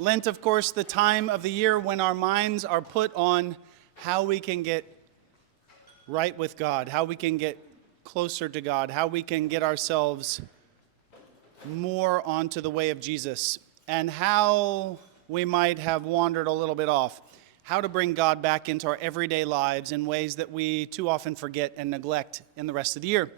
Lent, of course, the time of the year when our minds are put on how we can get right with God, how we can get closer to God, how we can get ourselves more onto the way of Jesus, and how we might have wandered a little bit off, how to bring God back into our everyday lives in ways that we too often forget and neglect in the rest of the year.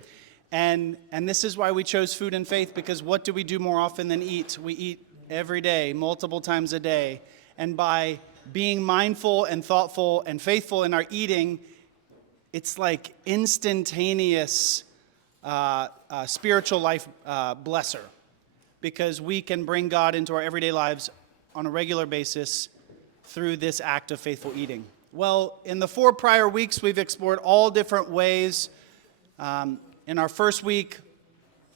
And this is why we chose Food and Faith, because what do we do more often than eat? We eat every day, multiple times a day. And by being mindful and thoughtful and faithful in our eating, it's like instantaneous spiritual life blesser, because we can bring God into our everyday lives on a regular basis through this act of faithful eating. Well, in the 4 prior weeks, we've explored all different ways. In our first week,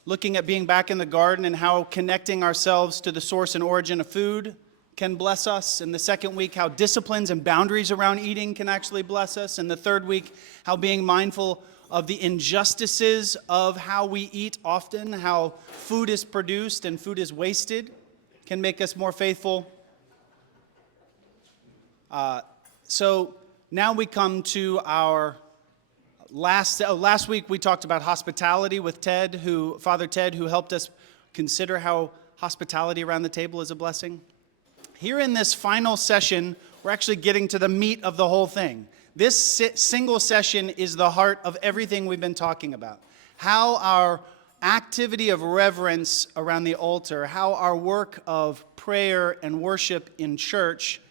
looking at being back in the garden and how connecting ourselves to the source and origin of food can bless us. In the second week, how disciplines and boundaries around eating can actually bless us. In the third week, how being mindful of the injustices of how we eat often, how food is produced and food is wasted, can make us more faithful. So now we come to our last week we talked about hospitality with Father Ted, who helped us consider how hospitality around the table is a blessing. Here in this final session, we're actually getting to the meat of the whole thing. This single session is the heart of everything we've been talking about. How our activity of reverence around the altar, how our work of prayer and worship in church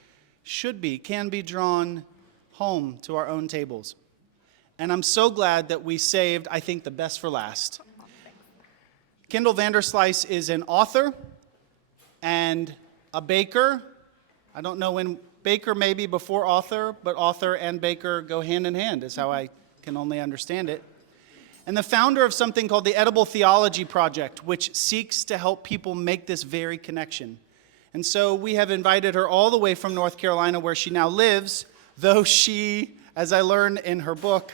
can be drawn home to our own tables. And I'm so glad that we saved, I think, the best for last. Kendall Vanderslice is an author and a baker. I don't know when baker maybe before author, but author and baker go hand in hand is how I can only understand it. And the founder of something called the Edible Theology Project, which seeks to help people make this very connection. And so we have invited her all the way from North Carolina, where she now lives, though she, as I learned in her book,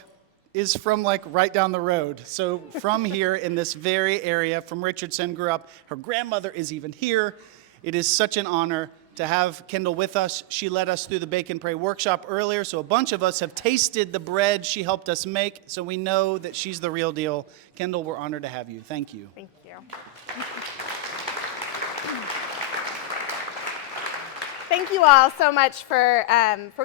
is from like right down the road. So from here in this very area, from Richardson, grew up. Her grandmother is even here. It is such an honor to have Kendall with us. She led us through the Bake and Pray workshop earlier, so a bunch of us have tasted the bread she helped us make, so we know that she's the real deal. Kendall, we're honored to have you. Thank you. Thank you. Thank you all so much for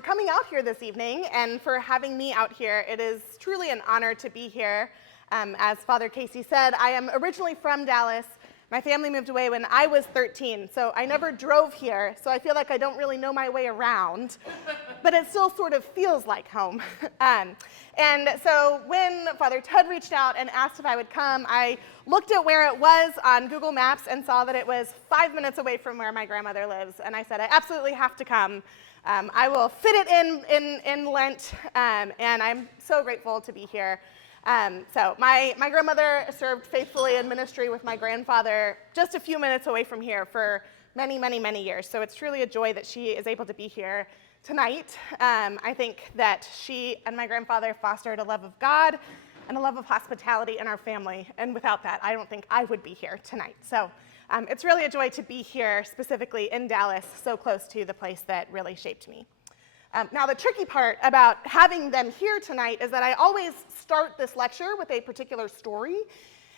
coming out here this evening and for having me out here. It is truly an honor to be here. As Father Casey said, I am originally from Dallas. My family moved away when I was 13, so I never drove here, so I feel like I don't really know my way around, but it still sort of feels like home. And so when Father Ted reached out and asked if I would come, I looked at where it was on Google Maps and saw that it was 5 minutes away from where my grandmother lives, and I said, I absolutely have to come. I will fit it in Lent, and I'm so grateful to be here. So my grandmother served faithfully in ministry with my grandfather just a few minutes away from here for many, many, many years. So it's truly a joy that she is able to be here tonight. I think that she and my grandfather fostered a love of God and a love of hospitality in our family. And without that, I don't think I would be here tonight. So it's really a joy to be here, specifically in Dallas, so close to the place that really shaped me. Now, the tricky part about having them here tonight is that I always start this lecture with a particular story,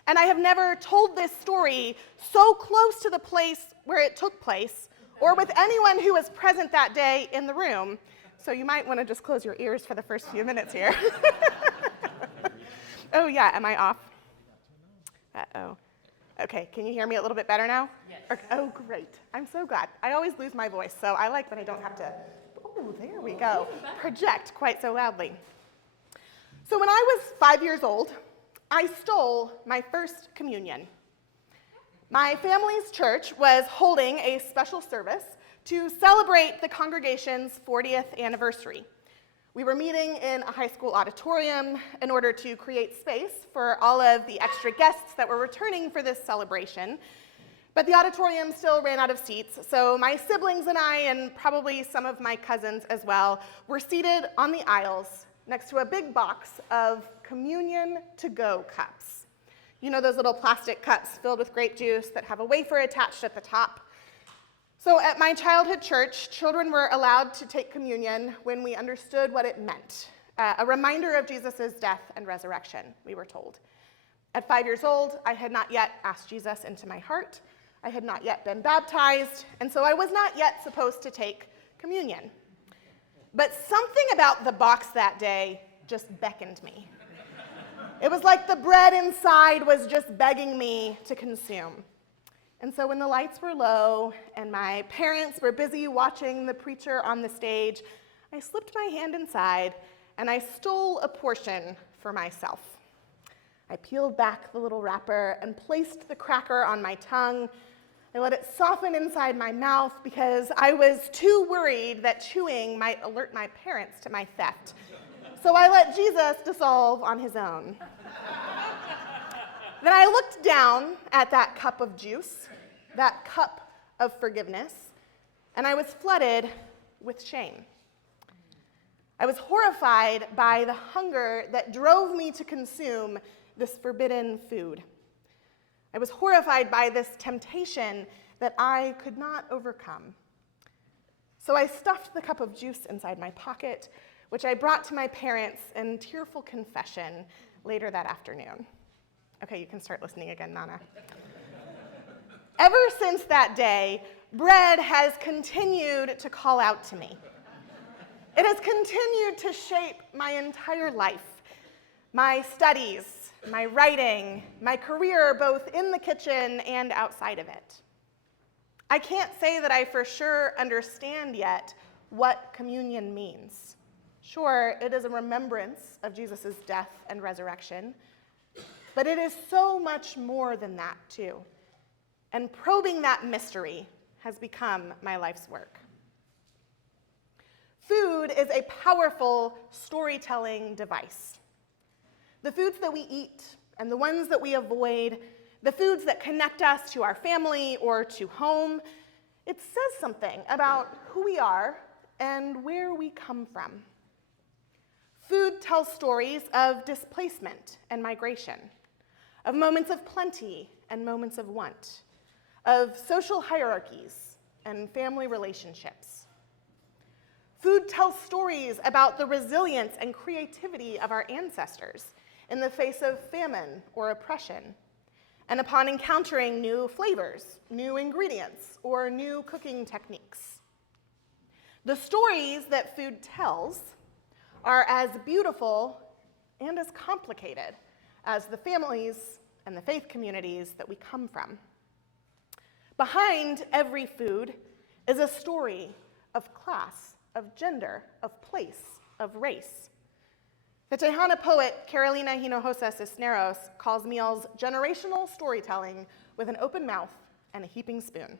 and I have never told this story so close to the place where it took place, or with anyone who was present that day in the room. So you might want to just close your ears for the first few minutes here. Oh, yeah, am I off? Uh-oh. Okay, can you hear me a little bit better now? Yes. Okay. Oh, great. I'm so glad. I always lose my voice, so I like when I don't have to. Oh, there we go. Project quite so loudly. So when I was 5 years old, I stole my first communion. My family's church was holding a special service to celebrate the congregation's 40th anniversary. We were meeting in a high school auditorium in order to create space for all of the extra guests that were returning for this celebration. But the auditorium still ran out of seats, so my siblings and I, and probably some of my cousins as well, were seated on the aisles next to a big box of communion to-go cups. You know those little plastic cups filled with grape juice that have a wafer attached at the top? So at my childhood church, children were allowed to take communion when we understood what it meant. A reminder of Jesus' death and resurrection, we were told. At 5 years old, I had not yet asked Jesus into my heart. I had not yet been baptized, and so I was not yet supposed to take communion. But something about the box that day just beckoned me. It was like the bread inside was just begging me to consume. And so when the lights were low and my parents were busy watching the preacher on the stage, I slipped my hand inside and I stole a portion for myself. I peeled back the little wrapper and placed the cracker on my tongue. I let it soften inside my mouth because I was too worried that chewing might alert my parents to my theft. So I let Jesus dissolve on his own. Then I looked down at that cup of juice, that cup of forgiveness, and I was flooded with shame. I was horrified by the hunger that drove me to consume this forbidden food. I was horrified by this temptation that I could not overcome. So I stuffed the cup of juice inside my pocket, which I brought to my parents in tearful confession later that afternoon. Okay, you can start listening again, Nana. Ever since that day, bread has continued to call out to me. It has continued to shape my entire life, my studies, my writing, my career, both in the kitchen and outside of it. I can't say that I for sure understand yet what communion means. Sure, it is a remembrance of Jesus' death and resurrection, but it is so much more than that too. And probing that mystery has become my life's work. Food is a powerful storytelling device. The foods that we eat and the ones that we avoid, the foods that connect us to our family or to home, it says something about who we are and where we come from. Food tells stories of displacement and migration, of moments of plenty and moments of want, of social hierarchies and family relationships. Food tells stories about the resilience and creativity of our ancestors in the face of famine or oppression, and upon encountering new flavors, new ingredients, or new cooking techniques. The stories that food tells are as beautiful and as complicated as the families and the faith communities that we come from. Behind every food is a story of class, of gender, of place, of race. The Tejana poet Carolina Hinojosa Cisneros calls meals generational storytelling with an open mouth and a heaping spoon.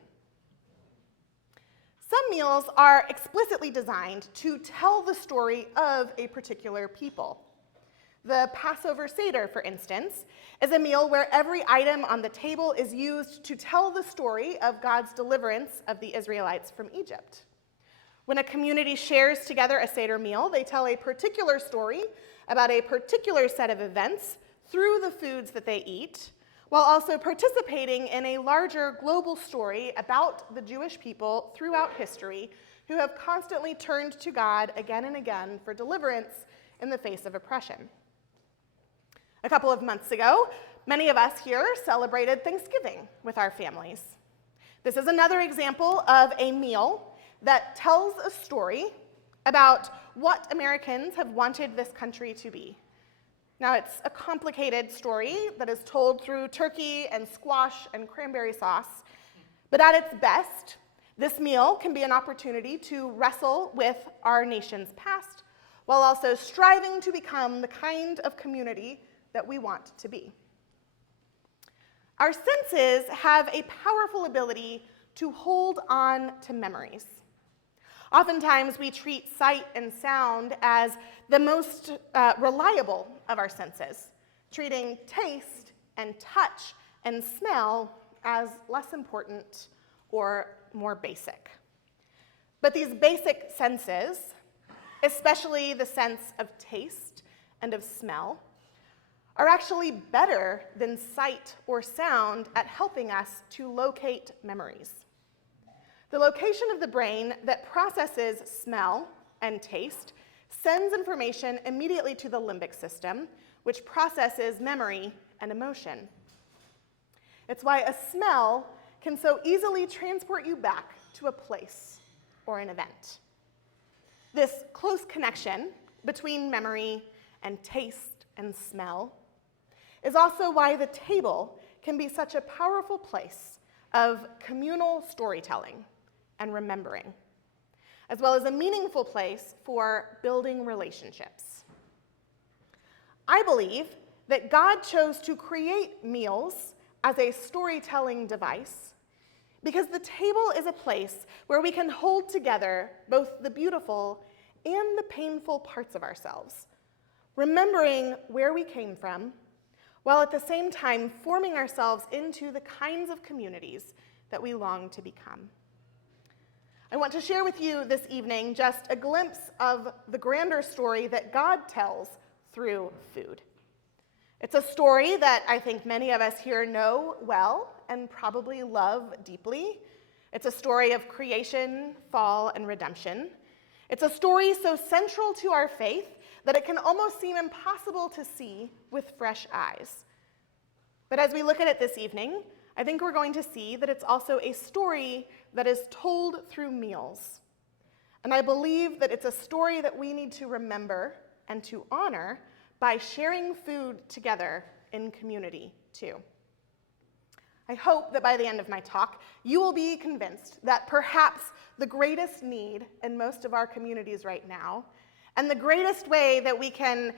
Some meals are explicitly designed to tell the story of a particular people. The Passover Seder, for instance, is a meal where every item on the table is used to tell the story of God's deliverance of the Israelites from Egypt. When a community shares together a Seder meal, they tell a particular story about a particular set of events through the foods that they eat, while also participating in a larger global story about the Jewish people throughout history who have constantly turned to God again and again for deliverance in the face of oppression. A couple of months ago, many of us here celebrated Thanksgiving with our families. This is another example of a meal that tells a story about what Americans have wanted this country to be. Now, it's a complicated story that is told through turkey and squash and cranberry sauce, but at its best, this meal can be an opportunity to wrestle with our nation's past while also striving to become the kind of community that we want to be. Our senses have a powerful ability to hold on to memories. Oftentimes, we treat sight and sound as the most reliable of our senses, treating taste and touch and smell as less important or more basic. But these basic senses, especially the sense of taste and of smell, are actually better than sight or sound at helping us to locate memories. The location of the brain that processes smell and taste sends information immediately to the limbic system, which processes memory and emotion. It's why a smell can so easily transport you back to a place or an event. This close connection between memory and taste and smell is also why the table can be such a powerful place of communal storytelling and remembering, as well as a meaningful place for building relationships. I believe that God chose to create meals as a storytelling device because the table is a place where we can hold together both the beautiful and the painful parts of ourselves, remembering where we came from, while at the same time forming ourselves into the kinds of communities that we long to become. I want to share with you this evening just a glimpse of the grander story that God tells through food. It's a story that I think many of us here know well and probably love deeply. It's a story of creation, fall, and redemption. It's a story so central to our faith that it can almost seem impossible to see with fresh eyes. But as we look at it this evening, I think we're going to see that it's also a story that is told through meals. And I believe that it's a story that we need to remember and to honor by sharing food together in community too. I hope that by the end of my talk, you will be convinced that perhaps the greatest need in most of our communities right now, and the greatest way that we can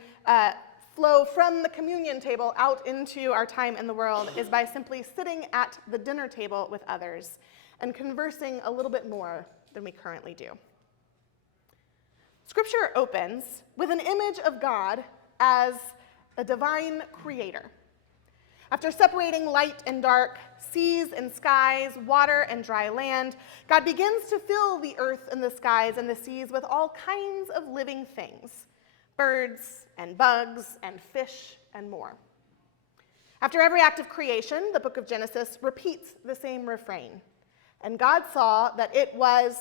flow from the communion table out into our time in the world is by simply sitting at the dinner table with others and conversing a little bit more than we currently do. Scripture opens with an image of God as a divine creator. After separating light and dark, seas and skies, water and dry land, God begins to fill the earth and the skies and the seas with all kinds of living things, birds and bugs and fish and more. After every act of creation, the book of Genesis repeats the same refrain. And God saw that it was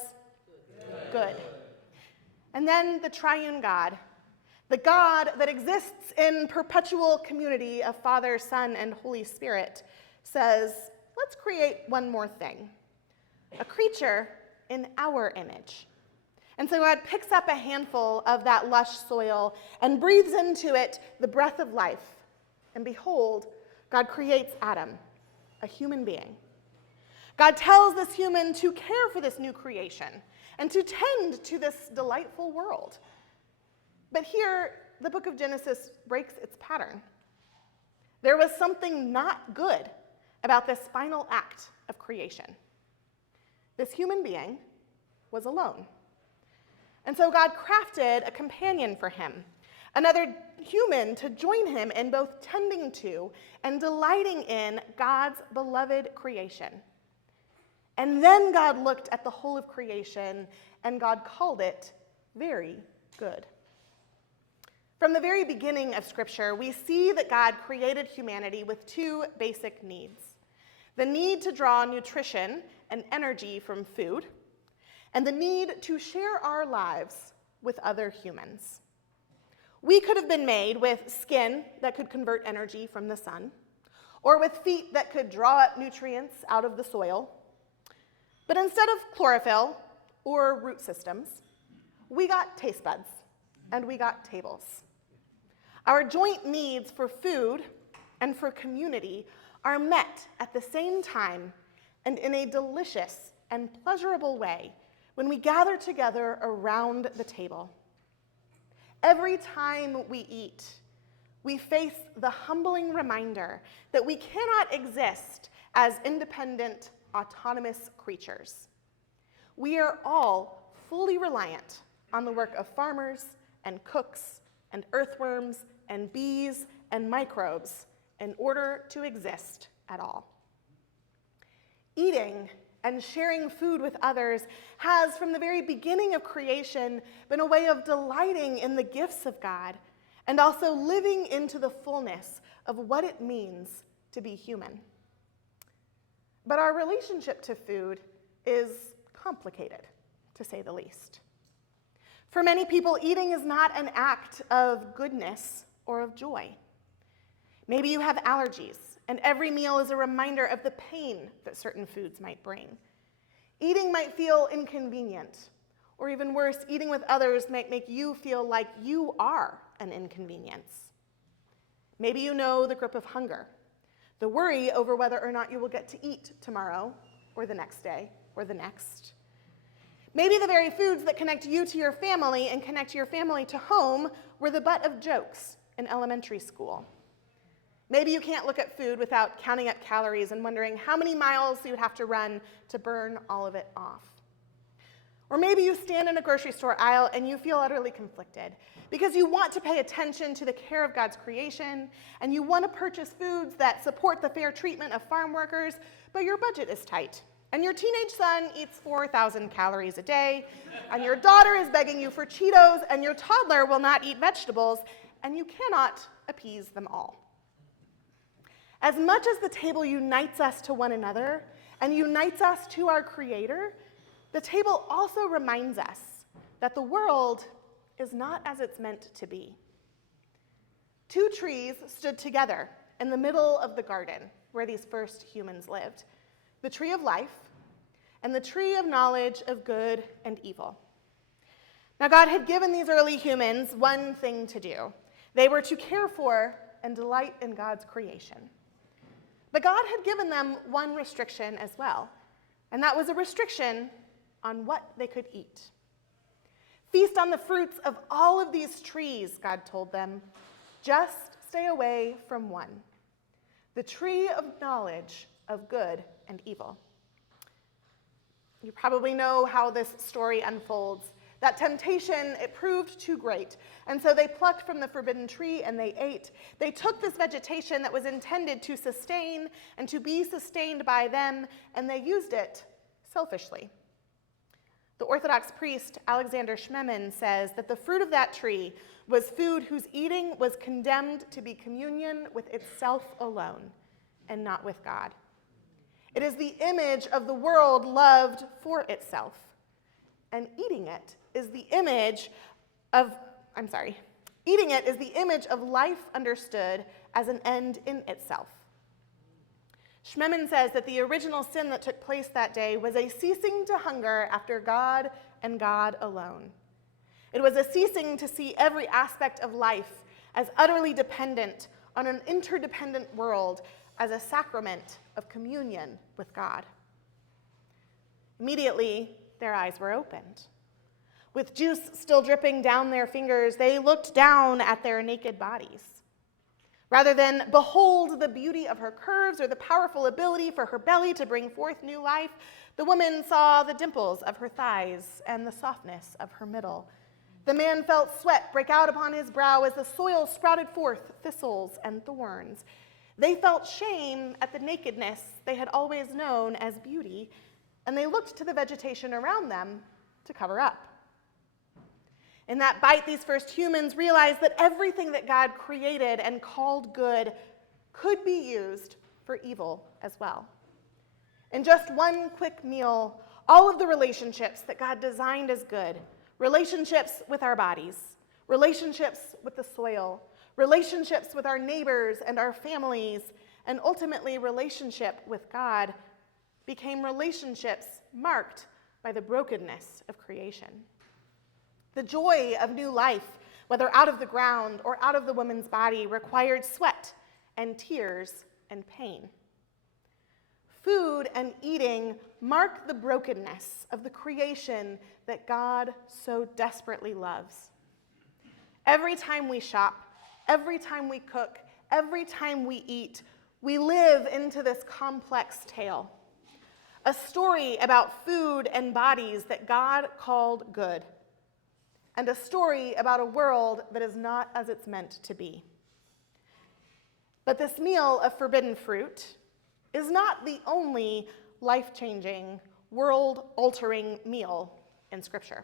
good. And then the triune God, the God that exists in perpetual community of Father, Son, and Holy Spirit, says, let's create one more thing, a creature in our image. And so God picks up a handful of that lush soil and breathes into it the breath of life. And behold, God creates Adam, a human being. God tells this human to care for this new creation and to tend to this delightful world. But here, the book of Genesis breaks its pattern. There was something not good about this final act of creation. This human being was alone. And so God crafted a companion for him, another human to join him in both tending to and delighting in God's beloved creation. And then God looked at the whole of creation, and God called it very good. From the very beginning of Scripture, we see that God created humanity with two basic needs: the need to draw nutrition and energy from food, and the need to share our lives with other humans. We could have been made with skin that could convert energy from the sun, or with feet that could draw up nutrients out of the soil. But instead of chlorophyll or root systems, we got taste buds and we got tables. Our joint needs for food and for community are met at the same time and in a delicious and pleasurable way when we gather together around the table. Every time we eat, we face the humbling reminder that we cannot exist as independent, autonomous creatures. We are all fully reliant on the work of farmers and cooks and earthworms and bees and microbes in order to exist at all. Eating and sharing food with others has, from the very beginning of creation, been a way of delighting in the gifts of God and also living into the fullness of what it means to be human. But our relationship to food is complicated, to say the least. For many people, eating is not an act of goodness or of joy. Maybe you have allergies, and every meal is a reminder of the pain that certain foods might bring. Eating might feel inconvenient, or even worse, eating with others might make you feel like you are an inconvenience. Maybe you know the grip of hunger, the worry over whether or not you will get to eat tomorrow, or the next day, or the next. Maybe the very foods that connect you to your family and connect your family to home were the butt of jokes in elementary school. Maybe you can't look at food without counting up calories and wondering how many miles you would have to run to burn all of it off. Or maybe you stand in a grocery store aisle and you feel utterly conflicted because you want to pay attention to the care of God's creation and you want to purchase foods that support the fair treatment of farm workers, but your budget is tight. And your teenage son eats 4,000 calories a day, and your daughter is begging you for Cheetos, and your toddler will not eat vegetables, and you cannot appease them all. As much as the table unites us to one another and unites us to our Creator, the table also reminds us that the world is not as it's meant to be. Two trees stood together in the middle of the garden where these first humans lived. The tree of life, and the tree of knowledge of good and evil. Now, God had given these early humans one thing to do. They were to care for and delight in God's creation. But God had given them one restriction as well, and that was a restriction on what they could eat. Feast on the fruits of all of these trees, God told them. Just stay away from one, the tree of knowledge of good and evil. You probably know how this story unfolds. That temptation, it proved too great. And so they plucked from the forbidden tree and they ate. They took this vegetation that was intended to sustain and to be sustained by them, and they used it selfishly. The Orthodox priest Alexander Schmemann says that the fruit of that tree was food whose eating was condemned to be communion with itself alone and not with God. It is the image of the world loved for itself, and eating it is the image of life understood as an end in itself. Schmemann says that the original sin that took place that day was a ceasing to hunger after God and God alone. It was a ceasing to see every aspect of life as utterly dependent on an interdependent world as a sacrament of communion with God. Immediately, their eyes were opened. With juice still dripping down their fingers, they looked down at their naked bodies. Rather than behold the beauty of her curves or the powerful ability for her belly to bring forth new life, the woman saw the dimples of her thighs and the softness of her middle. The man felt sweat break out upon his brow as the soil sprouted forth thistles and thorns. They felt shame at the nakedness they had always known as beauty, and they looked to the vegetation around them to cover up. In that bite, these first humans realized that everything that God created and called good could be used for evil as well. In just one quick meal, all of the relationships that God designed as good, relationships with our bodies, relationships with the soil, relationships with our neighbors and our families, and ultimately relationship with God, became relationships marked by the brokenness of creation. The joy of new life, whether out of the ground or out of the woman's body, required sweat and tears and pain. Food and eating mark the brokenness of the creation that God so desperately loves. Every time we shop, every time we cook, every time we eat, we live into this complex tale. A story about food and bodies that God called good, and a story about a world that is not as it's meant to be. But this meal of forbidden fruit is not the only life-changing, world-altering meal in Scripture.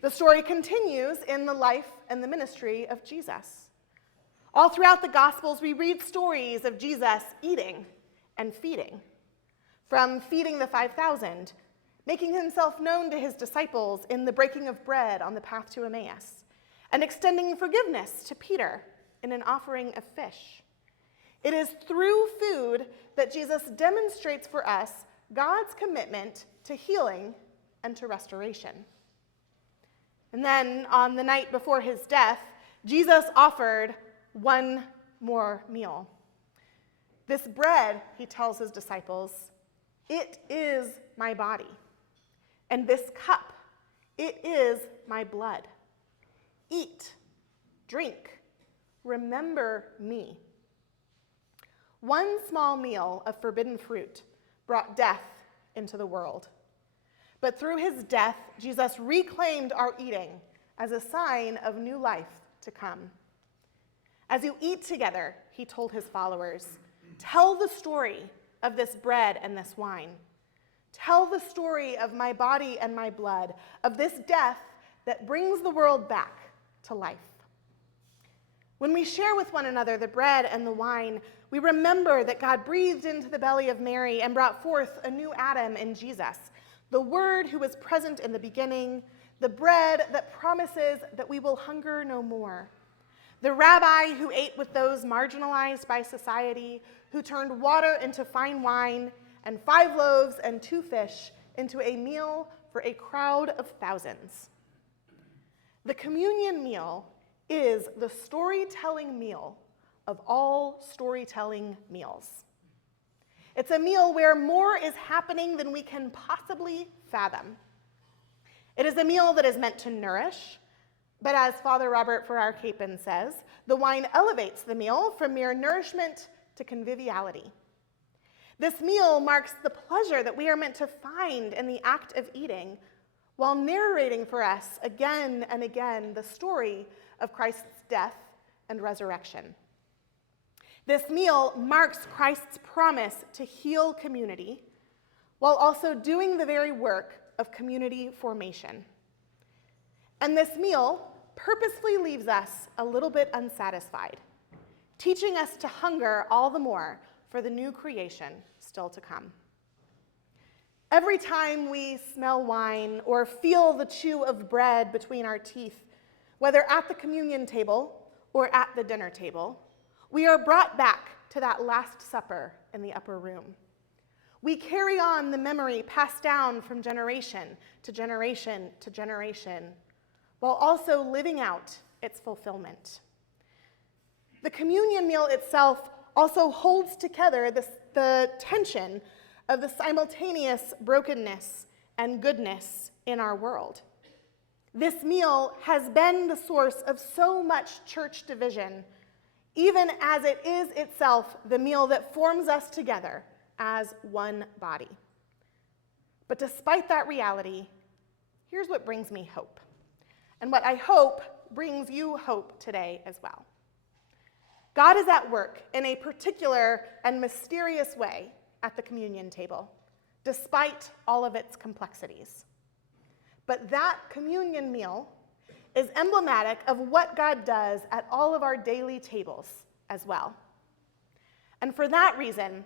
The story continues in the life and the ministry of Jesus. All throughout the Gospels, we read stories of Jesus eating and feeding. From feeding the 5,000, making himself known to his disciples in the breaking of bread on the path to Emmaus, and extending forgiveness to Peter in an offering of fish. It is through food that Jesus demonstrates for us God's commitment to healing and to restoration. And then on the night before his death, Jesus offered one more meal. This bread, he tells his disciples, it is my body. And this cup, it is my blood. Eat, drink, remember me. One small meal of forbidden fruit brought death into the world. But through his death, Jesus reclaimed our eating as a sign of new life to come. As you eat together, he told his followers, tell the story of this bread and this wine. Tell the story of my body and my blood, of this death that brings the world back to life. When we share with one another the bread and the wine, we remember that God breathed into the belly of Mary and brought forth a new Adam in Jesus, the Word who was present in the beginning, the bread that promises that we will hunger no more, the rabbi who ate with those marginalized by society, who turned water into fine wine, and 5 loaves and 2 fish into a meal for a crowd of thousands. The communion meal is the storytelling meal of all storytelling meals. It's a meal where more is happening than we can possibly fathom. It is a meal that is meant to nourish, but as Father Robert Farrar Capon says, the wine elevates the meal from mere nourishment to conviviality. This meal marks the pleasure that we are meant to find in the act of eating, while narrating for us again and again the story of Christ's death and resurrection. This meal marks Christ's promise to heal community, while also doing the very work of community formation. And this meal purposefully leaves us a little bit unsatisfied, teaching us to hunger all the more for the new creation still to come. Every time we smell wine or feel the chew of bread between our teeth, whether at the communion table or at the dinner table, we are brought back to that Last Supper in the upper room. We carry on the memory passed down from generation to generation to generation, while also living out its fulfillment. The communion meal itself also holds together the tension of the simultaneous brokenness and goodness in our world. This meal has been the source of so much church division, even as it is itself the meal that forms us together as one body. But despite that reality, here's what brings me hope, and what I hope brings you hope today as well. God is at work in a particular and mysterious way at the communion table, despite all of its complexities. But that communion meal is emblematic of what God does at all of our daily tables as well. And for that reason,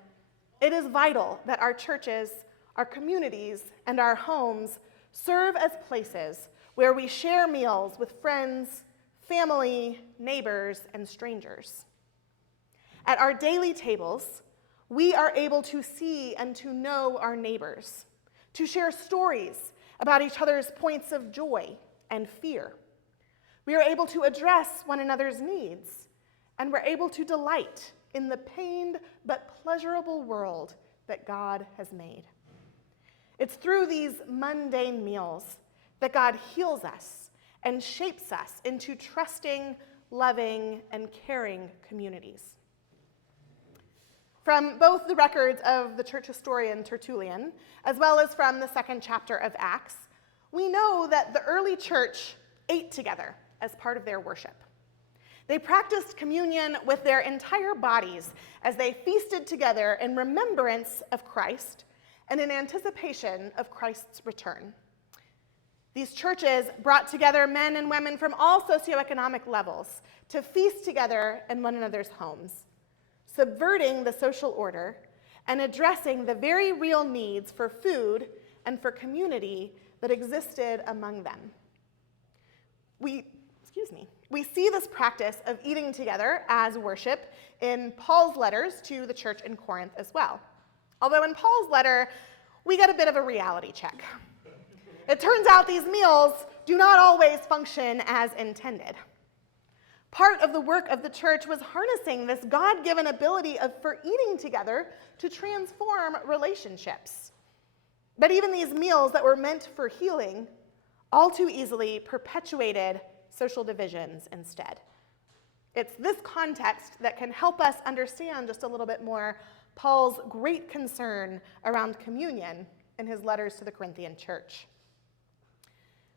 it is vital that our churches, our communities, and our homes serve as places where we share meals with friends, family, neighbors, and strangers. At our daily tables, we are able to see and to know our neighbors, to share stories about each other's points of joy and fear. We are able to address one another's needs, and we're able to delight in the pained but pleasurable world that God has made. It's through these mundane meals that God heals us and shapes us into trusting, loving, and caring communities. From both the records of the church historian Tertullian, as well as from the 2nd chapter of Acts, we know that the early church ate together as part of their worship. They practiced communion with their entire bodies as they feasted together in remembrance of Christ and in anticipation of Christ's return. These churches brought together men and women from all socioeconomic levels to feast together in one another's homes, subverting the social order and addressing the very real needs for food and for community that existed among them. We see this practice of eating together as worship in Paul's letters to the church in Corinth as well. Although in Paul's letter, we get a bit of a reality check. It turns out these meals do not always function as intended. Part of the work of the church was harnessing this God-given ability for eating together to transform relationships. But even these meals that were meant for healing all too easily perpetuated social divisions instead. It's this context that can help us understand just a little bit more Paul's great concern around communion in his letters to the Corinthian church.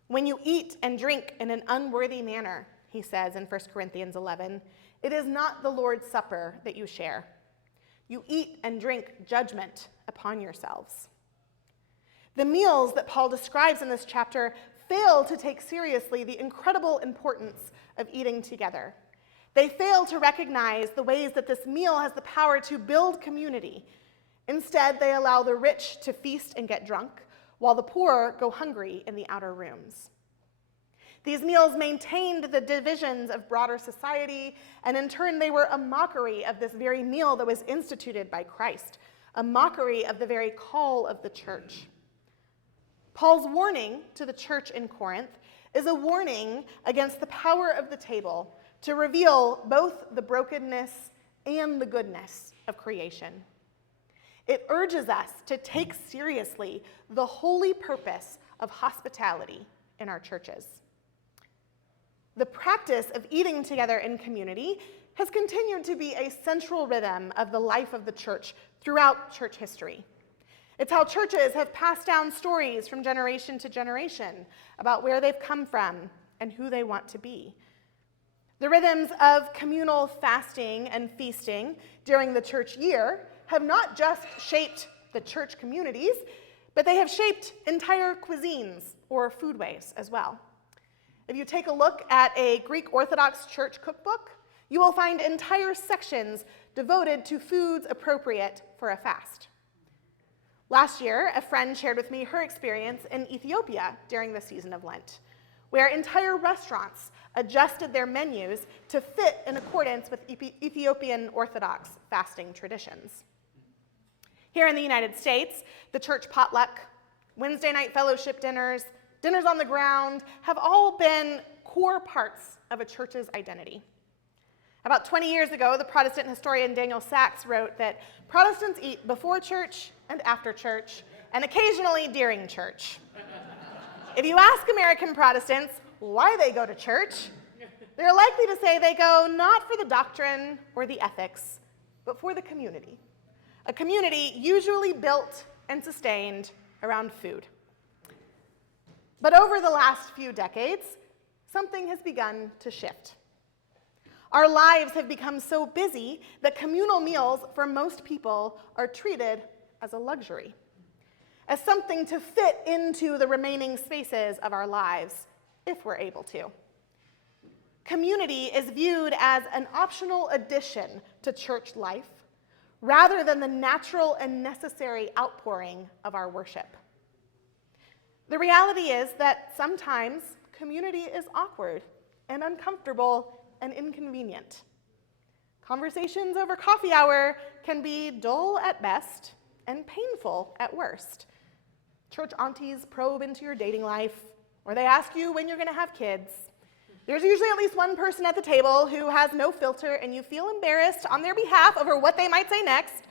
When you eat and drink in an unworthy manner, he says in 1 Corinthians 11, it is not the Lord's Supper that you share. You eat and drink judgment upon yourselves. The meals that Paul describes in this chapter fail to take seriously the incredible importance of eating together. They fail to recognize the ways that this meal has the power to build community. Instead, they allow the rich to feast and get drunk, while the poor go hungry in the outer rooms. These meals maintained the divisions of broader society, and in turn they were a mockery of this very meal that was instituted by Christ, a mockery of the very call of the church. Paul's warning to the church in Corinth is a warning against the power of the table to reveal both the brokenness and the goodness of creation. It urges us to take seriously the holy purpose of hospitality in our churches. The practice of eating together in community has continued to be a central rhythm of the life of the church throughout church history. It's how churches have passed down stories from generation to generation about where they've come from and who they want to be. The rhythms of communal fasting and feasting during the church year have not just shaped the church communities, but they have shaped entire cuisines or foodways as well. If you take a look at a Greek Orthodox church cookbook, you will find entire sections devoted to foods appropriate for a fast. Last year, a friend shared with me her experience in Ethiopia during the season of Lent, where entire restaurants adjusted their menus to fit in accordance with Ethiopian Orthodox fasting traditions. Here in the United States, the church potluck, Wednesday night fellowship dinners, dinners on the ground have all been core parts of a church's identity. About 20 years ago, the Protestant historian Daniel Sachs wrote that Protestants eat before church and after church, and occasionally during church. If you ask American Protestants why they go to church, they're likely to say they go not for the doctrine or the ethics, but for the community. A community usually built and sustained around food. But over the last few decades, something has begun to shift. Our lives have become so busy that communal meals for most people are treated as a luxury, as something to fit into the remaining spaces of our lives, if we're able to. Community is viewed as an optional addition to church life, rather than the natural and necessary outpouring of our worship. The reality is that sometimes community is awkward and uncomfortable and inconvenient. Conversations over coffee hour can be dull at best and painful at worst. Church aunties probe into your dating life, or they ask you when you're going to have kids. There's usually at least one person at the table who has no filter, and you feel embarrassed on their behalf over what they might say next.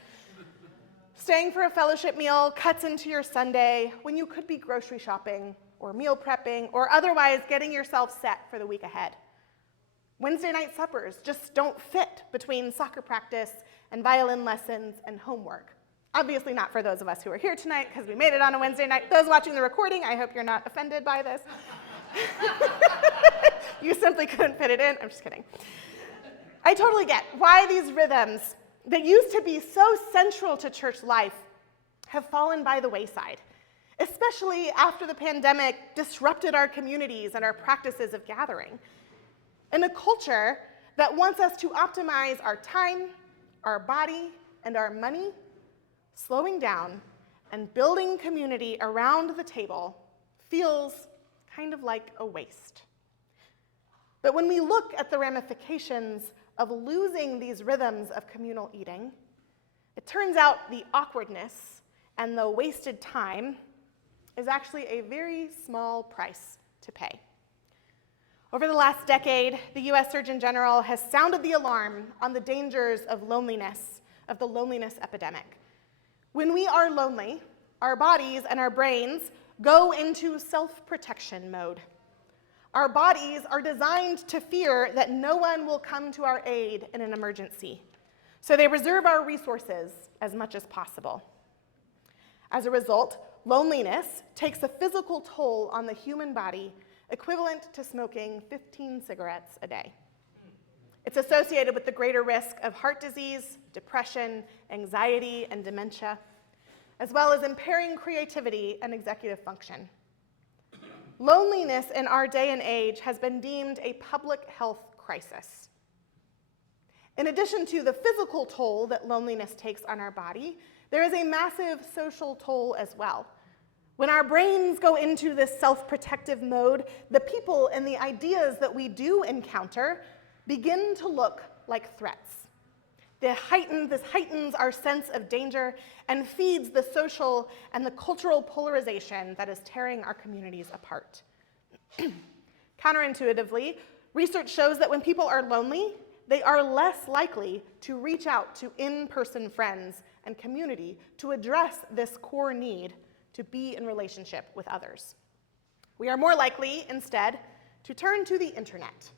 Staying for a fellowship meal cuts into your Sunday when you could be grocery shopping or meal prepping or otherwise getting yourself set for the week ahead. Wednesday night suppers just don't fit between soccer practice and violin lessons and homework. Obviously not for those of us who are here tonight because we made it on a Wednesday night. Those watching the recording, I hope you're not offended by this. You simply couldn't fit it in. I'm just kidding. I totally get why these rhythms that used to be so central to church life have fallen by the wayside, especially after the pandemic disrupted our communities and our practices of gathering. In a culture that wants us to optimize our time, our body, and our money, slowing down and building community around the table feels kind of like a waste. But when we look at the ramifications of losing these rhythms of communal eating, it turns out the awkwardness and the wasted time is actually a very small price to pay. Over the last decade, the US Surgeon General has sounded the alarm on the dangers of loneliness, of the loneliness epidemic. When we are lonely, our bodies and our brains go into self-protection mode. Our bodies are designed to fear that no one will come to our aid in an emergency, so they reserve our resources as much as possible. As a result, loneliness takes a physical toll on the human body equivalent to smoking 15 cigarettes a day. It's associated with the greater risk of heart disease, depression, anxiety, and dementia, as well as impairing creativity and executive function. Loneliness in our day and age has been deemed a public health crisis. In addition to the physical toll that loneliness takes on our body, there is a massive social toll as well. When our brains go into this self-protective mode, the people and the ideas that we do encounter begin to look like threats. This heightens our sense of danger and feeds the social and the cultural polarization that is tearing our communities apart. Counterintuitively, research shows that when people are lonely, they are less likely to reach out to in-person friends and community to address this core need to be in relationship with others. We are more likely, instead, to turn to the internet,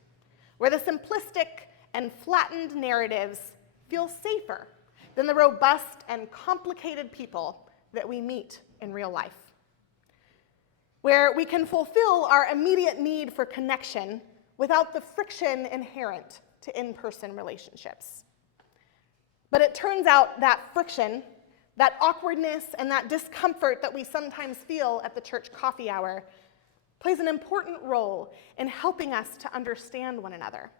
where the simplistic and flattened narratives feel safer than the robust and complicated people that we meet in real life, where we can fulfill our immediate need for connection without the friction inherent to in-person relationships. But it turns out that friction, that awkwardness, and that discomfort that we sometimes feel at the church coffee hour plays an important role in helping us to understand one another.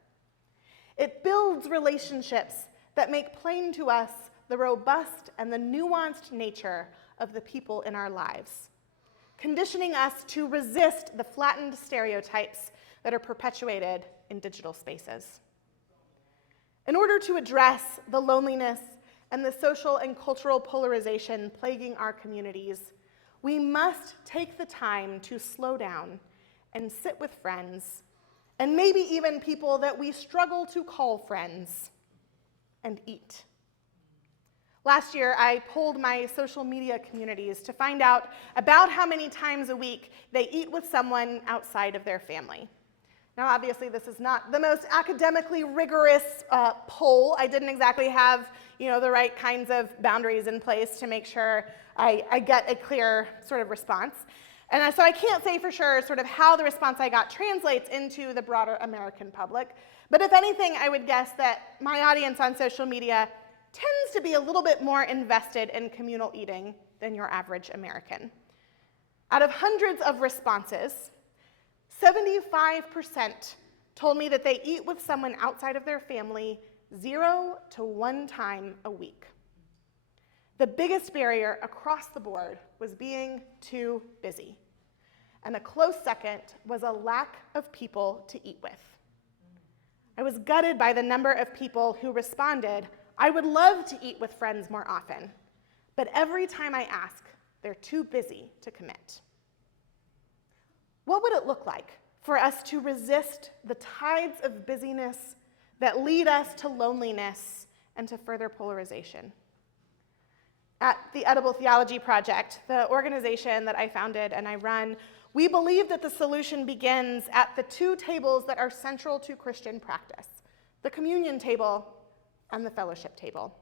It builds relationships that make plain to us the robust and the nuanced nature of the people in our lives, conditioning us to resist the flattened stereotypes that are perpetuated in digital spaces. In order to address the loneliness and the social and cultural polarization plaguing our communities, we must take the time to slow down and sit with friends, and maybe even people that we struggle to call friends, and eat. Last year, I polled my social media communities to find out about how many times a week they eat with someone outside of their family. Now, obviously, this is not the most academically rigorous poll. I didn't exactly have, the right kinds of boundaries in place to make sure I get a clear sort of response. And so I can't say for sure sort of how the response I got translates into the broader American public. But if anything, I would guess that my audience on social media tends to be a little bit more invested in communal eating than your average American. Out of hundreds of responses, 75% told me that they eat with someone outside of their family 0 to 1 time a week. The biggest barrier across the board was being too busy. And a close second was a lack of people to eat with. I was gutted by the number of people who responded, "I would love to eat with friends more often, but every time I ask, they're too busy to commit." What would it look like for us to resist the tides of busyness that lead us to loneliness and to further polarization? At the Edible Theology Project, the organization that I founded and I run, we believe that the solution begins at the 2 tables that are central to Christian practice: the communion table and the fellowship table.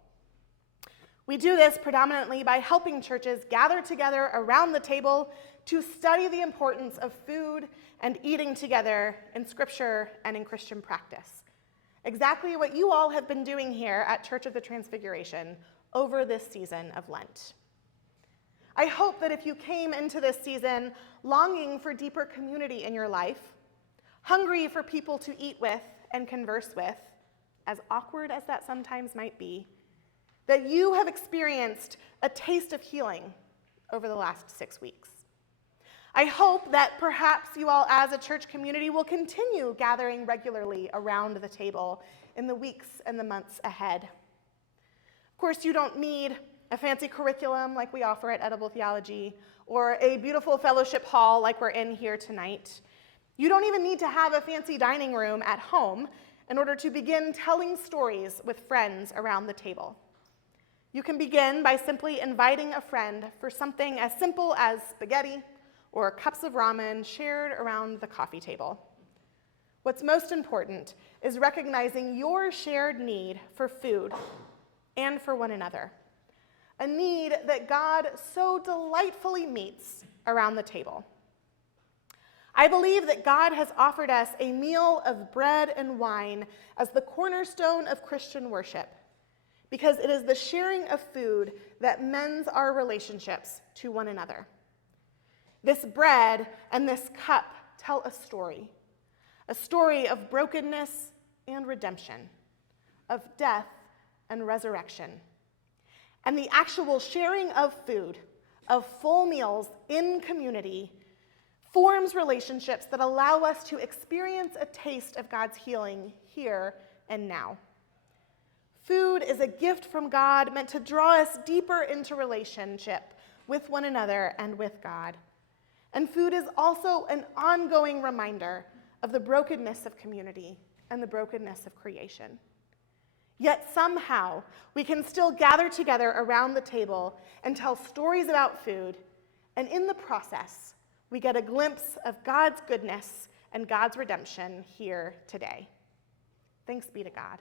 We do this predominantly by helping churches gather together around the table to study the importance of food and eating together in Scripture and in Christian practice. Exactly what you all have been doing here at Church of the Transfiguration over this season of Lent. I hope that if you came into this season longing for deeper community in your life, hungry for people to eat with and converse with, as awkward as that sometimes might be, that you have experienced a taste of healing over the last 6 weeks. I hope that perhaps you all as a church community will continue gathering regularly around the table in the weeks and the months ahead. Of course, you don't need a fancy curriculum like we offer at Edible Theology, or a beautiful fellowship hall like we're in here tonight. You don't even need to have a fancy dining room at home in order to begin telling stories with friends around the table. You can begin by simply inviting a friend for something as simple as spaghetti or cups of ramen shared around the coffee table. What's most important is recognizing your shared need for food and for one another, a need that God so delightfully meets around the table. I believe that God has offered us a meal of bread and wine as the cornerstone of Christian worship, because it is the sharing of food that mends our relationships to one another. This bread and this cup tell a story of brokenness and redemption, of death and resurrection. And the actual sharing of food, of full meals in community, forms relationships that allow us to experience a taste of God's healing here and now. Food is a gift from God meant to draw us deeper into relationship with one another and with God. And food is also an ongoing reminder of the brokenness of community and the brokenness of creation. Yet somehow, we can still gather together around the table and tell stories about food, and in the process, we get a glimpse of God's goodness and God's redemption here today. Thanks be to God.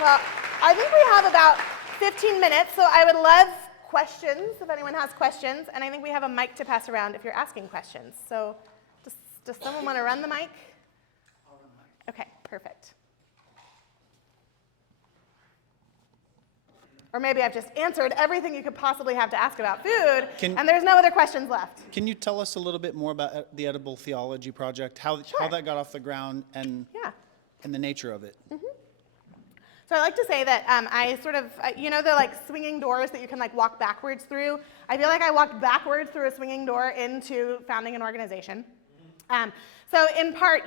Well, I think we have about 15 minutes, so I would love questions, if anyone has questions, and I think we have a mic to pass around if you're asking questions. So does someone want to run the mic? I'll run the mic. Okay, perfect. Or maybe I've just answered everything you could possibly have to ask about food, and there's no other questions left. Can you tell us a little bit more about the Edible Theology Project, how that got off the ground, and the nature of it? Mm-hmm. So I like to say that I sort of, you know the swinging doors that you can walk backwards through? I feel like I walked backwards through a swinging door into founding an organization. So in part,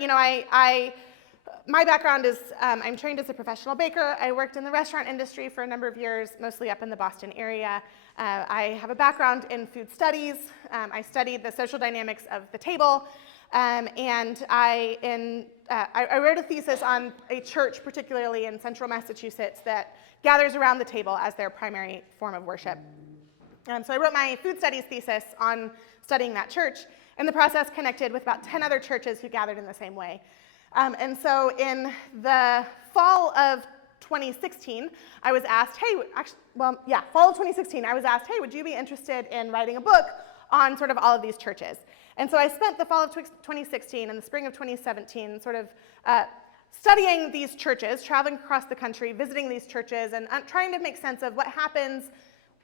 my background is I'm trained as a professional baker. I worked in the restaurant industry for a number of years, mostly up in the Boston area. I have a background in food studies. I studied the social dynamics of the table. And I wrote a thesis on a church, particularly in central Massachusetts, that gathers around the table as their primary form of worship. So I wrote my food studies thesis on studying that church. In the process, connected with about 10 other churches who gathered in the same way. And so in the fall of 2016, I was asked, fall of 2016, I was asked, hey, would you be interested in writing a book on sort of all of these churches? And so I spent the fall of 2016 and the spring of 2017 sort of studying these churches, traveling across the country, visiting these churches, and trying to make sense of what happens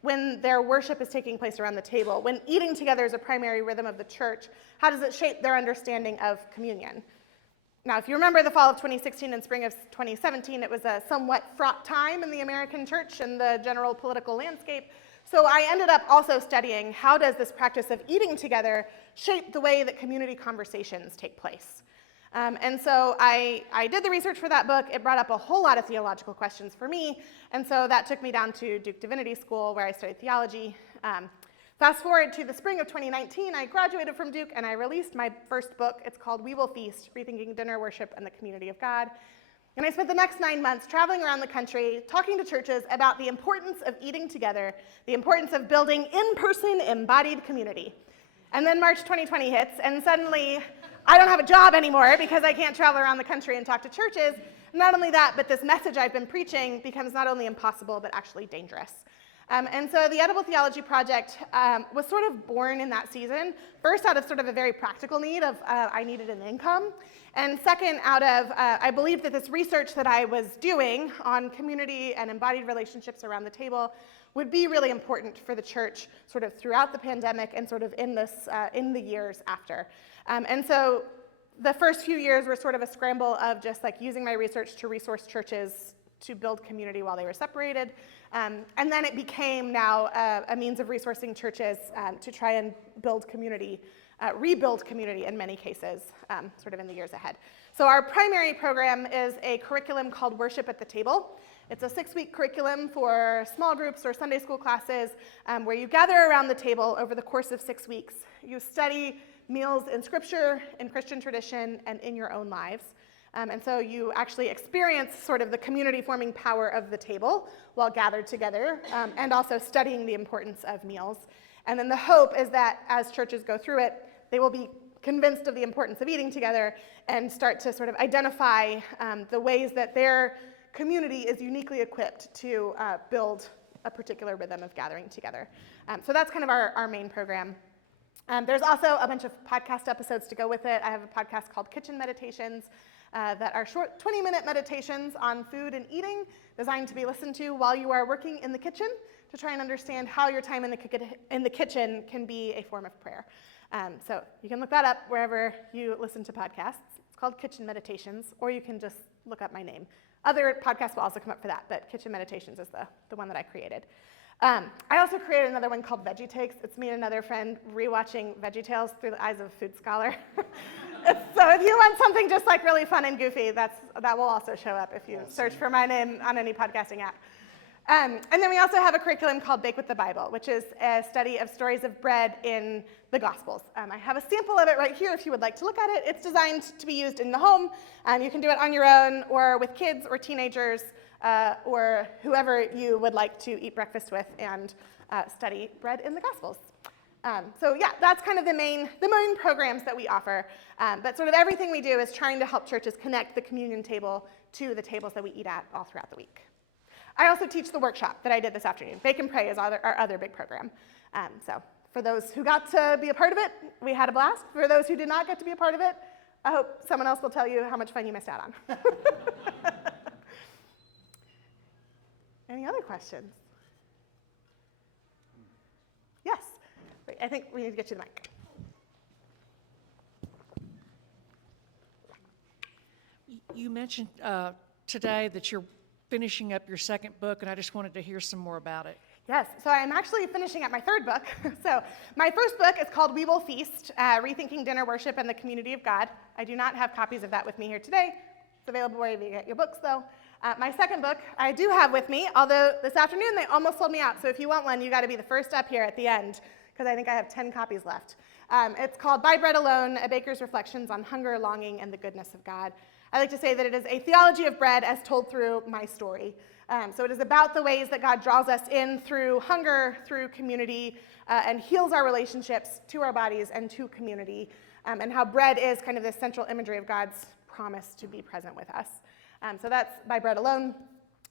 when their worship is taking place around the table, when eating together is a primary rhythm of the church. How does it shape their understanding of communion? Now, if you remember the fall of 2016 and spring of 2017, it was a somewhat fraught time in the American church and the general political landscape. So I ended up also studying how does this practice of eating together shape the way that community conversations take place. And so I did the research for that book. It brought up a whole lot of theological questions for me. And so that took me down to Duke Divinity School, where I studied theology. Fast forward to the spring of 2019, I graduated from Duke and I released my first book. It's called We Will Feast, Rethinking Dinner Worship and the Community of God. And I spent the next 9 months traveling around the country, talking to churches about the importance of eating together, the importance of building in-person embodied community. And then March 2020 hits, and suddenly I don't have a job anymore because I can't travel around the country and talk to churches. Not only that, but this message I've been preaching becomes not only impossible, but actually dangerous. And so the Edible Theology Project was sort of born in that season, first out of sort of a very practical need of I needed an income, and second out of I believed that this research that I was doing on community and embodied relationships around the table would be really important for the church sort of throughout the pandemic and sort of in the years after. And so The first few years were sort of a scramble of just like using my research to resource churches to build community while they were separated. And then it became now a means of resourcing churches to try and build community, rebuild community in many cases, sort of in the years ahead. So our primary program is a curriculum called Worship at the Table. It's a 6-week curriculum for small groups or Sunday school classes where you gather around the table over the course of 6 weeks. You study meals in scripture, in Christian tradition, and in your own lives. And so you actually experience sort of the community-forming power of the table while gathered together, and also studying the importance of meals. And then the hope is that as churches go through it, they will be convinced of the importance of eating together and start to sort of identify the ways that their community is uniquely equipped to build a particular rhythm of gathering together. So that's kind of our main program. There's also a bunch of podcast episodes to go with it. I have a podcast called Kitchen Meditations that are short 20-minute meditations on food and eating designed to be listened to while you are working in the kitchen to try and understand how your time in the kitchen can be a form of prayer. So you can look that up wherever you listen to podcasts. It's called Kitchen Meditations, or you can just look up my name. Other podcasts will also come up for that, but Kitchen Meditations is the one that I created. I also created another one called Veggie Takes. It's me and another friend rewatching VeggieTales through the eyes of a food scholar. So if you want something just like really fun and goofy, that will also show up if you search for my name on any podcasting app. And then we also have a curriculum called Bake with the Bible, which is a study of stories of bread in the Gospels. I have a sample of it right here if you would like to look at it. It's designed to be used in the home. You can do it on your own or with kids or teenagers or whoever you would like to eat breakfast with and study bread in the Gospels. So yeah, that's kind of the main programs that we offer. But sort of everything we do is trying to help churches connect the communion table to the tables that we eat at all throughout the week. I also teach the workshop that I did this afternoon. Bake and Pray is our other big program. So for those who got to be a part of it, we had a blast. For those who did not get to be a part of it, I hope someone else will tell you how much fun you missed out on. Any other questions? Yes. Wait, I think we need to get you the mic. You mentioned today that you're finishing up your second book, and I just wanted to hear some more about it. Yes, so I'm actually finishing up my third book. So my first book is called We Will Feast, Rethinking Dinner Worship and the Community of God. I do not have copies of that with me here today. It's available wherever you get your books, though. My second book I do have with me, although this afternoon they almost sold me out. So if you want one, you got to be the first up here at the end, because I think I have 10 copies left. It's called By Bread Alone, A Baker's Reflections on Hunger, Longing, and the Goodness of God. I like to say that it is a theology of bread as told through my story. So it is about the ways that God draws us in through hunger, through community, and heals our relationships to our bodies and to community, and how bread is kind of this central imagery of God's promise to be present with us. So that's By Bread Alone.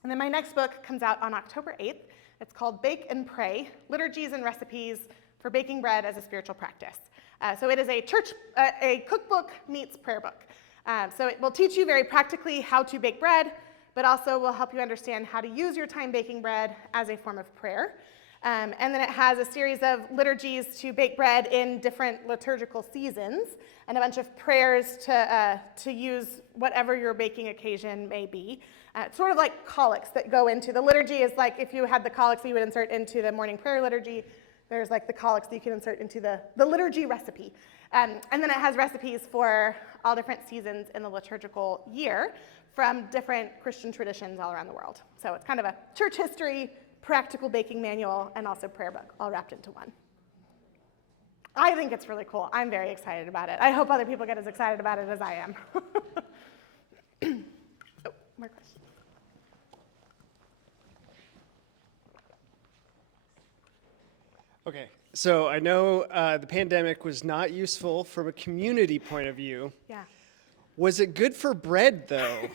And then my next book comes out on October 8th. It's called Bake and Pray, Liturgies and Recipes for Baking Bread as a Spiritual Practice. So it is a cookbook meets prayer book. So it will teach you very practically how to bake bread, but also will help you understand how to use your time baking bread as a form of prayer. And then it has a series of liturgies to bake bread in different liturgical seasons and a bunch of prayers to use whatever your baking occasion may be. It's sort of like collects that go into the liturgy. Is like if you had the collects that you would insert into the morning prayer liturgy, there's like the collects that you can insert into the liturgy recipe. And then it has recipes for all different seasons in the liturgical year from different Christian traditions all around the world. So it's kind of a church history, practical baking manual, and also prayer book all wrapped into one. I think it's really cool. I'm very excited about it. I hope other people get as excited about it as I am. Oh, more questions? Okay, so I know the pandemic was not useful from a community point of view. Yeah. Was it good for bread, though?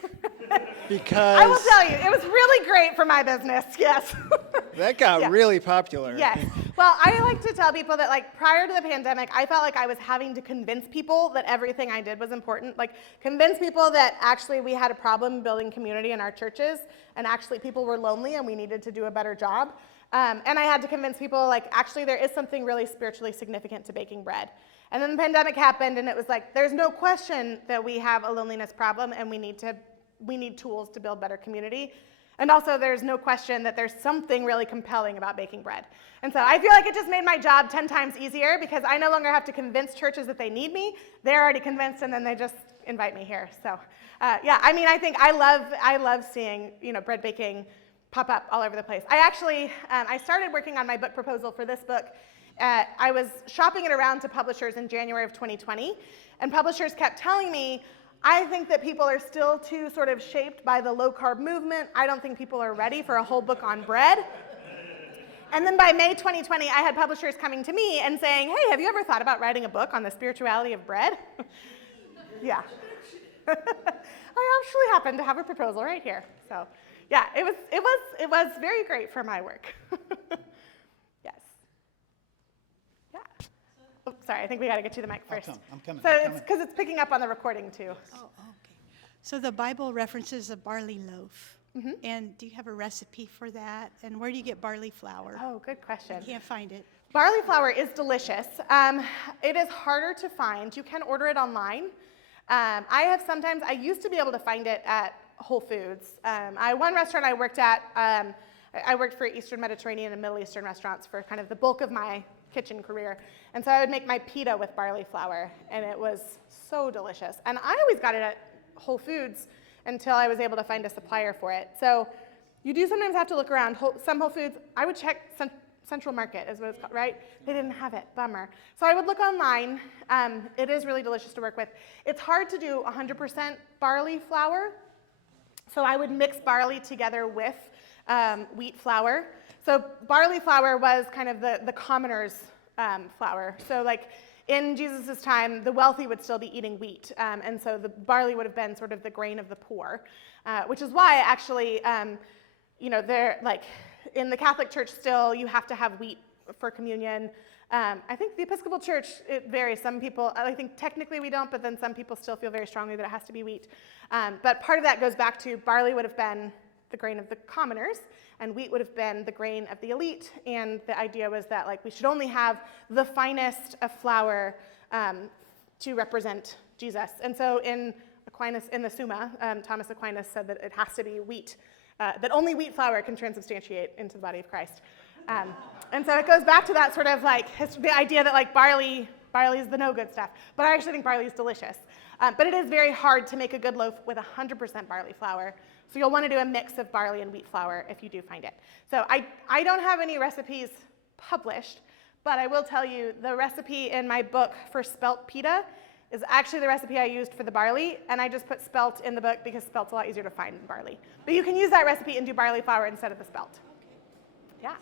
Because I will tell you, it was really great for my business, yes. that got Yeah. really popular. Yes. Well, I like to tell people that, like, prior to the pandemic, I felt like I was having to convince people that everything I did was important. Like, convince people that actually we had a problem building community in our churches, and actually people were lonely and we needed to do a better job. And I had to convince people, like, actually there is something really spiritually significant to baking bread. And then the pandemic happened, and it was like, there's no question that we have a loneliness problem, and we need tools to build better community. And also, there's no question that there's something really compelling about baking bread. And so I feel like it just made my job 10 times easier, because I no longer have to convince churches that they need me. They're already convinced, and then they just invite me here. So yeah, I mean, I think I love seeing, bread baking pop up all over the place. I actually, I started working on my book proposal for this book. I was shopping it around to publishers in January of 2020, and publishers kept telling me, I think that people are still too sort of shaped by the low-carb movement. I don't think people are ready for a whole book on bread. And then by May 2020, I had publishers coming to me and saying, hey, have you ever thought about writing a book on the spirituality of bread? Yeah. I actually happen to have a proposal right here. So yeah, it was very great for my work. Yes. Yeah. Oh, sorry, I think we got to get you the mic first. I'm coming. So it's because it's picking up on the recording too. Oh, okay. So the Bible references a barley loaf. And do you have a recipe for that? And where do you get barley flour? Oh, good question. I can't find it. Barley flour is delicious. It is harder to find. You can order it online. I used to be able to find it at Whole Foods. One restaurant I worked at, I worked for Eastern Mediterranean and Middle Eastern restaurants for kind of the bulk of my kitchen career. And so I would make my pita with barley flour, and it was so delicious. And I always got it at Whole Foods until I was able to find a supplier for it. So you do sometimes have to look around. Some Whole Foods, I would check Central Market is what it's called, right? They didn't have it, bummer. So I would look online. It is really delicious to work with. It's hard to do 100% barley flour. So I would mix barley together with wheat flour. So barley flour was kind of the commoner's flour. So like in Jesus' time, the wealthy would still be eating wheat. And so the barley would have been sort of the grain of the poor, which is why actually, they're like, in the Catholic Church still, you have to have wheat for communion. I think the Episcopal Church, it varies. Some people, I think technically we don't, but then some people still feel very strongly that it has to be wheat. But part of that goes back to barley would have been the grain of the commoners, and wheat would have been the grain of the elite. And the idea was that like we should only have the finest of flour to represent Jesus. And so in the Summa, Thomas Aquinas said that it has to be wheat. That only wheat flour can transubstantiate into the body of Christ. And so it goes back to that sort of like the idea that like barley is the no good stuff. But I actually think barley is delicious. But it is very hard to make a good loaf with 100% barley flour. So you'll want to do a mix of barley and wheat flour if you do find it. So I don't have any recipes published, but I will tell you the recipe in my book for spelt pita is actually the recipe I used for the barley, and I just put spelt in the book because spelt's a lot easier to find than barley. But you can use that recipe and do barley flour instead of the spelt. Yeah.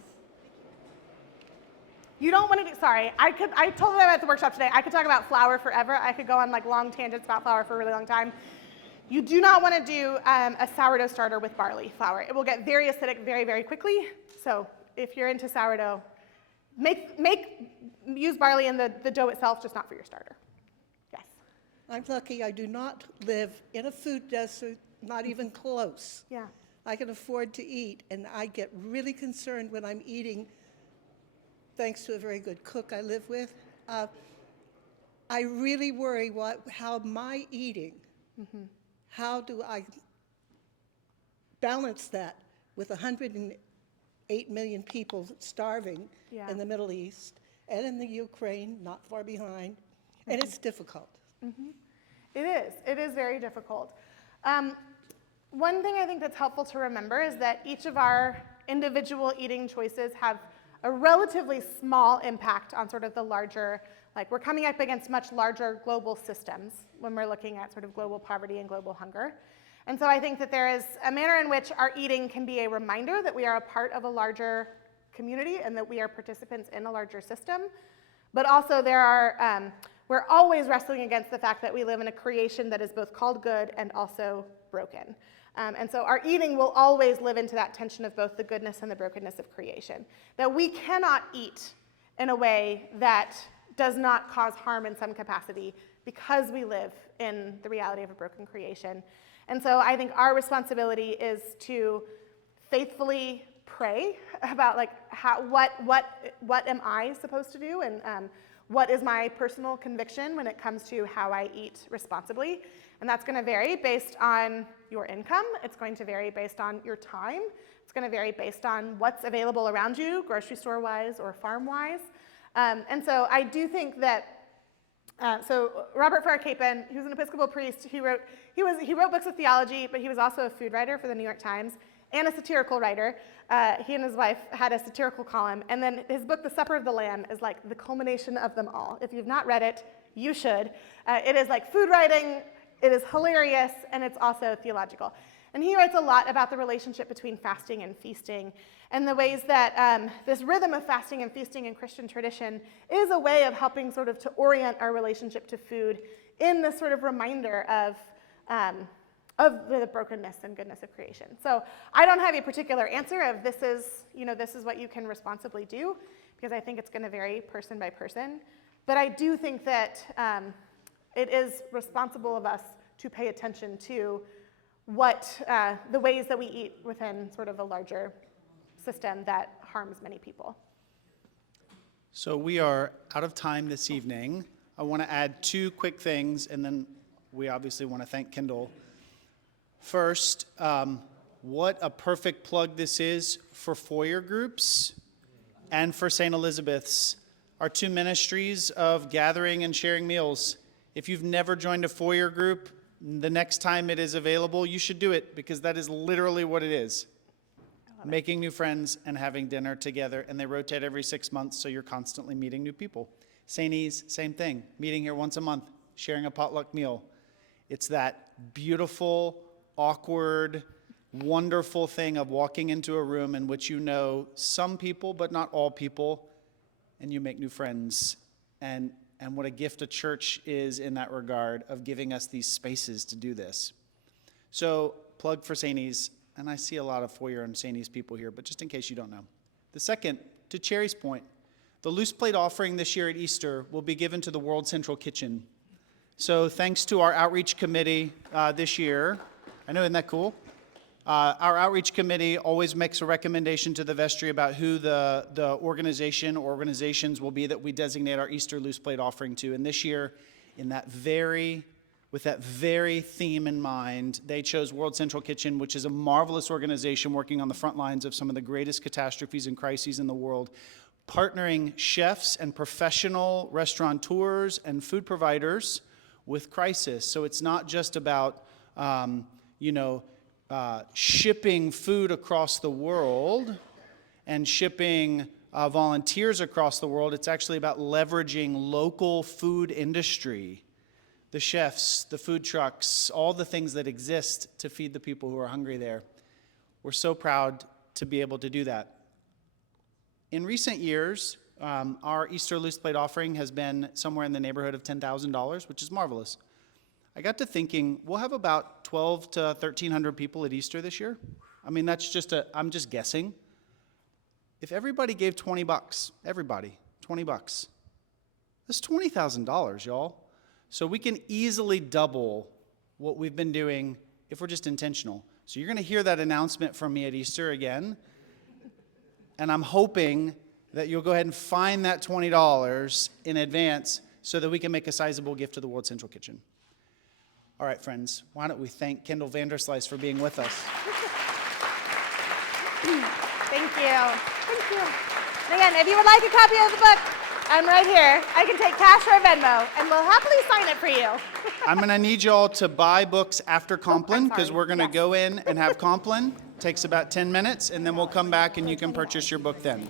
You don't want to do, sorry, I told them at the workshop today, I could talk about flour forever. I could go on like long tangents about flour for a really long time. You do not want to do a sourdough starter with barley flour. It will get very acidic very, very quickly. So if you're into sourdough, use barley in the dough itself, just not for your starter. I'm lucky I do not live in a food desert, not even close. Yeah. I can afford to eat, and I get really concerned when I'm eating, thanks to a very good cook I live with. I really worry how my eating, how do I balance that with 108 million people starving in the Middle East and in the Ukraine, not far behind, and it's difficult. It is very difficult. One thing I think that's helpful to remember is that each of our individual eating choices have a relatively small impact on sort of the larger, like we're coming up against much larger global systems when we're looking at sort of global poverty and global hunger. And so I think that there is a manner in which our eating can be a reminder that we are a part of a larger community and that we are participants in a larger system. But also we're always wrestling against the fact that we live in a creation that is both called good and also broken. And so our eating will always live into that tension of both the goodness and the brokenness of creation. That we cannot eat in a way that does not cause harm in some capacity because we live in the reality of a broken creation. And so I think our responsibility is to faithfully pray about like what am I supposed to do, and what is my personal conviction when it comes to how I eat responsibly. And that's going to vary based on your income. It's going to vary based on your time. It's going to vary based on what's available around you, grocery store-wise or farm-wise. And so I do think that, so Robert Farrar Capon, he was an Episcopal priest. He wrote books of theology, but he was also a food writer for the New York Times and a satirical writer. He and his wife had a satirical column. And then his book, The Supper of the Lamb, is like the culmination of them all. If you've not read it, you should. It is like food writing, it is hilarious, and it's also theological. And he writes a lot about the relationship between fasting and feasting and the ways that this rhythm of fasting and feasting in Christian tradition is a way of helping sort of to orient our relationship to food in this sort of reminder of the brokenness and goodness of creation. So I don't have a particular answer of this is what you can responsibly do, because I think it's going to vary person by person. But I do think that it is responsible of us to pay attention to what the ways that we eat within sort of a larger system that harms many people. So we are out of time this evening. I want to add two quick things, and then we obviously want to thank Kendall. First, what a perfect plug this is for foyer groups and for St. Elizabeth's, our two ministries of gathering and sharing meals. If you've never joined a foyer group, the next time it is available, you should do it, because that is literally what it is. Making new friends and having dinner together, and they rotate every 6 months, so you're constantly meeting new people. St. E's, same thing, meeting here once a month, sharing a potluck meal. It's that beautiful, awkward, wonderful thing of walking into a room in which you know some people, but not all people, and you make new friends. And what a gift a church is in that regard, of giving us these spaces to do this. So, plug for St. E's, and I see a lot of foyer and St. E's people here, but just in case you don't know. The second, to Cherry's point, the loose plate offering this year at Easter will be given to the World Central Kitchen. So thanks to our outreach committee this year, I know, isn't that cool? Our outreach committee always makes a recommendation to the vestry about who the organization or organizations will be that we designate our Easter loose plate offering to. And this year, with that very theme in mind, they chose World Central Kitchen, which is a marvelous organization working on the front lines of some of the greatest catastrophes and crises in the world, partnering chefs and professional restaurateurs and food providers with crisis. So it's not just about, shipping food across the world and shipping volunteers across the world. It's actually about leveraging local food industry, the chefs, the food trucks, all the things that exist to feed the people who are hungry there. We're so proud to be able to do that. In recent years, our Easter loose plate offering has been somewhere in the neighborhood of $10,000, which is marvelous. I got to thinking, we'll have about 1,200 to 1,300 people at Easter this year. I mean, I'm just guessing. If everybody gave $20, everybody, $20, that's $20,000, y'all. So we can easily double what we've been doing if we're just intentional. So you're going to hear that announcement from me at Easter again. And I'm hoping that you'll go ahead and find that $20 in advance so that we can make a sizable gift to the World Central Kitchen. All right, friends, why don't we thank Kendall Vanderslice for being with us. Thank you. Thank you. And again, if you would like a copy of the book, I'm right here. I can take cash or Venmo, and we'll happily sign it for you. I'm going to need you all to buy books after Compline, because we're going to Yes. go in and have Compline. Takes about 10 minutes, and then we'll come back and you can purchase your book then.